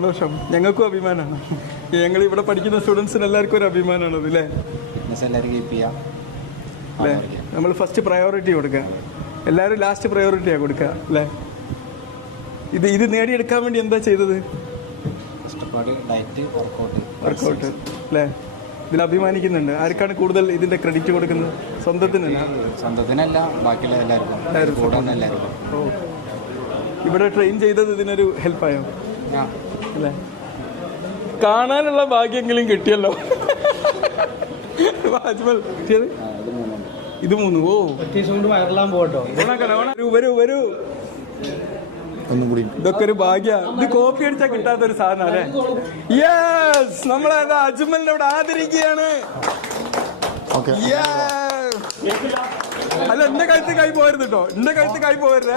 സന്തോഷം. ഞങ്ങൾക്കും അഭിമാനമാണ്. ഞങ്ങൾ ഇവിടെ പഠിക്കുന്ന സ്റ്റുഡൻസിന് എല്ലാവർക്കും ഒരു അഭിമാനമാണത് അല്ലേ? അല്ലേ? നമ്മൾ ഫസ്റ്റ് പ്രയോറിറ്റി കൊടുക്കുക, എല്ലാവരും ലാസ്റ്റ് പ്രയോറിറ്റിയാണ് കൊടുക്കുക അല്ലേ? ഇത് നേടിയെടുക്കാൻ വേണ്ടി എന്താ ചെയ്തത്? വർക്കൗട്ട് അല്ലേ? ഇതിൽ അഭിമാനിക്കുന്നുണ്ട്. ആർക്കാണ് കൂടുതൽ ഇതിന്റെ ക്രെഡിറ്റ് കൊടുക്കുന്നത്? സ്വന്തത്തിനല്ല, ഓ, ഇവിടെ ട്രെയിൻ ചെയ്തത് ഇതിനൊരു ഹെൽപ്പായോ അല്ലേ? കാണാനുള്ള ഭാഗ്യെങ്കിലും കിട്ടിയല്ലോ. അജ്മൽ കിട്ടിയത് ഇത് 3. ഓ, വയറലാൻ പോട്ടോ. വരൂ വരൂ, ഇതൊക്കെ ഒരു ഭാഗ്യ. ഇത് കോപ്പി അടിച്ചാൽ കിട്ടാത്തൊരു സാധനം അല്ലേ? യെസ്, നമ്മളെ അജ്മലിനെ ഇവിടെ ആദരിക്കുകയാണ്. അല്ല, എന്റെ കഴുത്ത് കൈ പോരുത് കേട്ടോ, എന്റെ കഴുത്ത് കൈ പോരുന്നേ.